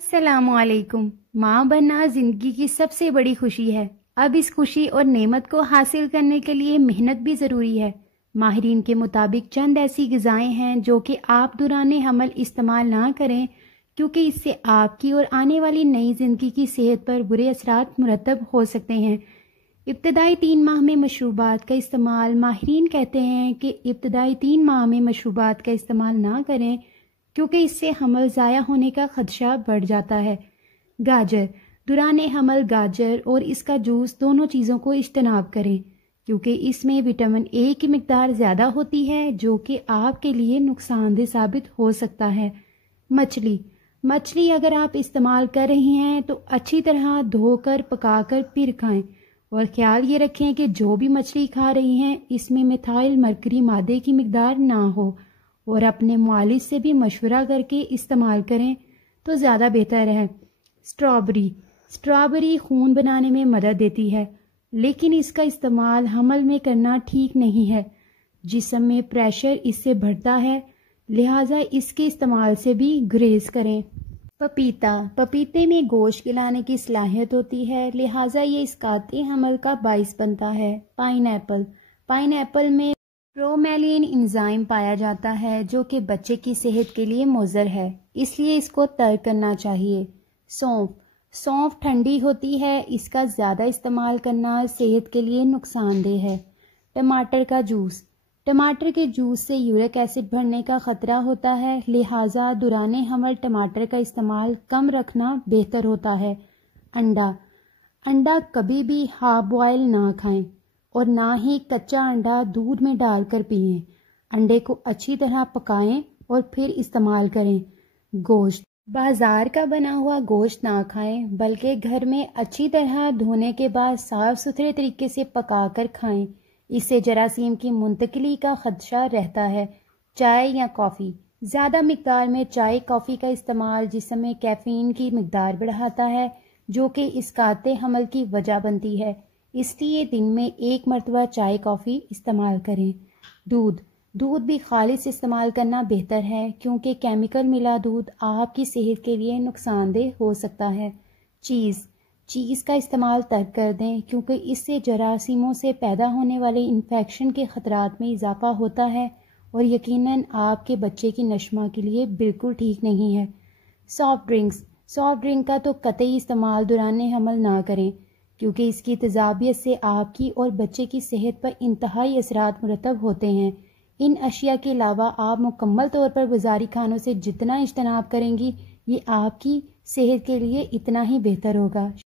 السلام علیکم۔ ماں بننا زندگی کی سب سے بڑی خوشی ہے۔ اب اس خوشی اور نعمت کو حاصل کرنے کے لیے محنت بھی ضروری ہے۔ ماہرین کے مطابق چند ایسی غذائیں ہیں جو کہ آپ دوران حمل استعمال نہ کریں، کیونکہ اس سے آپ کی اور آنے والی نئی زندگی کی صحت پر برے اثرات مرتب ہو سکتے ہیں۔ ابتدائی 3 ماہ میں مشروبات کا استعمال۔ ماہرین کہتے ہیں کہ ابتدائی 3 ماہ میں مشروبات کا استعمال نہ کریں، کیونکہ اس سے حمل ضائع ہونے کا خدشہ بڑھ جاتا ہے۔ گاجر۔ دوران حمل گاجر اور اس کا جوس دونوں چیزوں کو اجتناب کریں، کیونکہ اس میں وٹامن اے کی مقدار زیادہ ہوتی ہے جو کہ آپ کے لیے نقصان دہ ثابت ہو سکتا ہے۔ مچھلی اگر آپ استعمال کر رہی ہیں تو اچھی طرح دھو کر پکا کر پھر کھائیں، اور خیال یہ رکھیں کہ جو بھی مچھلی کھا رہی ہیں اس میں میتھائل مرکری مادے کی مقدار نہ ہو، اور اپنے معالج سے بھی مشورہ کر کے استعمال کریں تو زیادہ بہتر ہے۔ اسٹرابری خون بنانے میں مدد دیتی ہے، لیکن اس کا استعمال حمل میں کرنا ٹھیک نہیں ہے۔ جسم میں پریشر اس سے بڑھتا ہے، لہٰذا اس کے استعمال سے بھی گریز کریں۔ پپیتے میں گوشت گلانے کی صلاحیت ہوتی ہے، لہٰذا یہ اسقاط حمل کا باعث بنتا ہے۔ پائن ایپل میں برومیلین انزائم پایا جاتا ہے جو کہ بچے کی صحت کے لیے مضر ہے، اس لیے اس کو ترک کرنا چاہیے۔ سونف ٹھنڈی ہوتی ہے، اس کا زیادہ استعمال کرنا صحت کے لیے نقصان دہ ہے۔ ٹماٹر کے جوس سے یورک ایسڈ بڑھنے کا خطرہ ہوتا ہے، لہٰذا دوران حمل ٹماٹر کا استعمال کم رکھنا بہتر ہوتا ہے۔ انڈا کبھی بھی ہاف بوائل نہ کھائیں، اور نہ ہی کچا انڈا دودھ میں ڈال کر پئیں۔ انڈے کو اچھی طرح پکائیں اور پھر استعمال کریں۔ گوشت۔ بازار کا بنا ہوا گوشت نہ کھائیں، بلکہ گھر میں اچھی طرح دھونے کے بعد صاف ستھرے طریقے سے پکا کر کھائیں، اس سے جراثیم کی منتقلی کا خدشہ رہتا ہے۔ چائے یا کافی۔ زیادہ مقدار میں چائے کافی کا استعمال جسم میں کیفین کی مقدار بڑھاتا ہے، جو کہ اسقاط حمل کی وجہ بنتی ہے، اس لیے دن میں 1 مرتبہ چائے کافی استعمال کریں۔ دودھ بھی خالص استعمال کرنا بہتر ہے، کیونکہ کیمیکل ملا دودھ آپ کی صحت کے لیے نقصان دہ ہو سکتا ہے۔ چیز کا استعمال ترک کر دیں، کیونکہ اس سے جراثیموں سے پیدا ہونے والے انفیکشن کے خطرات میں اضافہ ہوتا ہے، اور یقیناً آپ کے بچے کی نشوماں کے لیے بالکل ٹھیک نہیں ہے۔ سافٹ ڈرنک کا تو قطعی استعمال دوران حمل نہ کریں، کیونکہ اس کی تیزابیت سے آپ کی اور بچے کی صحت پر انتہائی اثرات مرتب ہوتے ہیں۔ ان اشیاء کے علاوہ آپ مکمل طور پر بازاری کھانوں سے جتنا اجتناب کریں گی، یہ آپ کی صحت کے لیے اتنا ہی بہتر ہوگا۔